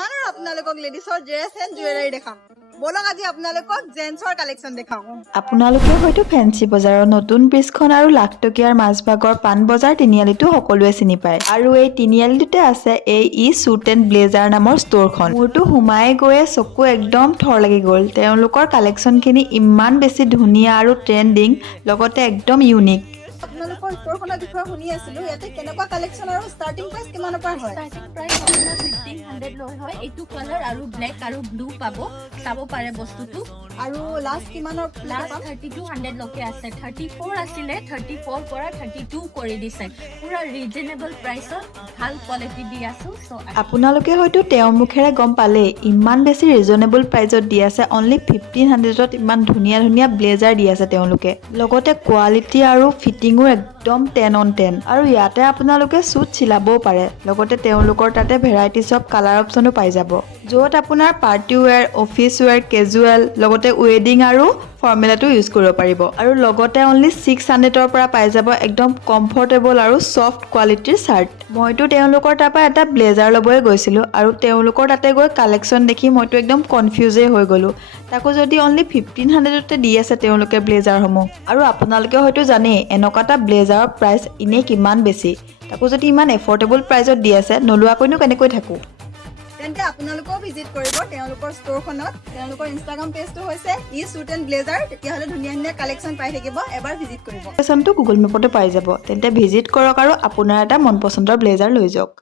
কিমান আৰু আপোনালোকক লেডিছৰ ড্ৰেছ এণ্ড জুৱেলাৰী দেখাম বলক আজি আপোনালোকক জেন্টছৰ কালেকশ্যন দেখাওঁ আপোনালোকে হয়তো ফেন্সি বজাৰৰ নতুন ব্ৰিজখন আৰু লাখটকীয়াৰ মাজভাগৰ পাণ বজাৰ তিনিআলিটো সকলোৱে চিনি পায় আৰু এই তিনিআলিটোতে আছে এই স্যুট এণ্ড ব্লেজাৰ নামৰ ষ্ট'ৰখন মোৰতো সোমাই গৈয়ে চকু একদম থৰ লাগি গ'ল তেওঁলোকৰ কালেকশ্যনখিনি ইমান বেছি ধুনীয়া আৰু ট্ৰেণ্ডিং লগতে একদম ইউনিক আপোনালোকৰ ষ্ট'ৰখনৰ বিষয়ে শুনি আছিলোঁ ইয়াতে কেনেকুৱা কালেকশ্যন আৰু ষ্টাৰ্টিং প্ৰাইচ কিমানৰ পৰা হয় স্টাৰ্টিং প্ৰাইস আপোনাৰ 1500 লৈ হয় এইটো কালাৰ আৰু ব্লেক আৰু ব্লু পাব চাব পাৰে বস্তুটো আৰু লাষ্ট কিমানৰ লাষ্ট 3200 লকে আছে 34 আছিলে 34 পৰা 32 কৰি দিছে পুৰা ৰিজনেবল প্ৰাইসত ভাল কোৱালিটি দি আছো সো আপোনালোকে হয়তো তেওঁৰ মুখেৰে গম পালে ইমান বেছি ৰিজনেবল প্ৰাইজত দি আছে অনলি 1500ত ইমান ধুনীয়া ধুনীয়া ব্লেজাৰ দি আছে তেওঁলোকে লগতে কোৱালিটি আৰু ফিটিংও একদম 10 on 10 আৰু ইয়াতে আপোনালোকে স্যুট চিলাবও পাৰে লগতে তেওঁলোকৰ তাতে ভেৰাইটিজ অফ কালাৰ অপচনো পাই যাব য'ত আপোনাৰ পাৰ্টি ৱেৰ অফিচ ৱেৰ কেজুৱেল লগতে ৱেডিং আৰু ফৰ্মেলটো ইউজ কৰিব পাৰিব আৰু লগতে অনলি 600ৰ পৰা পাই যাব একদম কমফৰ্টেবল আৰু সফ্ট কোৱালিটিৰ চাৰ্ট মইতো তেওঁলোকৰ তাৰ পৰা এটা ব্লেজাৰ ল'বই গৈছিলোঁ আৰু তেওঁলোকৰ তাতে গৈ কালেকশ্যন দেখি মইতো একদম কনফিউজে হৈ গ'লোঁ তাকো যদি অনলি 1500তে দি আছে তেওঁলোকে ব্লেজাৰসমূহ আৰু আপোনালোকে হয়তো জানেই এনেকুৱা এটা ব্লেজাৰৰ প্ৰাইচ ইনে কিমান বেছি তাকো যদি ইমান এফৰ্ডেবল প্ৰাইজত দি আছে নলোৱাকৈনো কেনেকৈ থাকোঁ তেন্তে আপোনালোকেও ভিজিট কৰিব তেওঁলোকৰ ষ্ট'ৰখনত তেওঁলোকৰ ইনষ্টাগ্ৰাম পেজটো হৈছে স্যুট এণ্ড ব্লেজাৰ তেতিয়াহ'লে ধুনীয়া ধুনীয়া কালেকশ্যন পাই থাকিব এবাৰ ভিজিট কৰিব লোকেশ্যনটো গুগল মেপতে পাই যাব তেন্তে ভিজিট কৰক আৰু আপোনাৰ এটা মন পচন্দৰ ব্লেজাৰ লৈ যাওক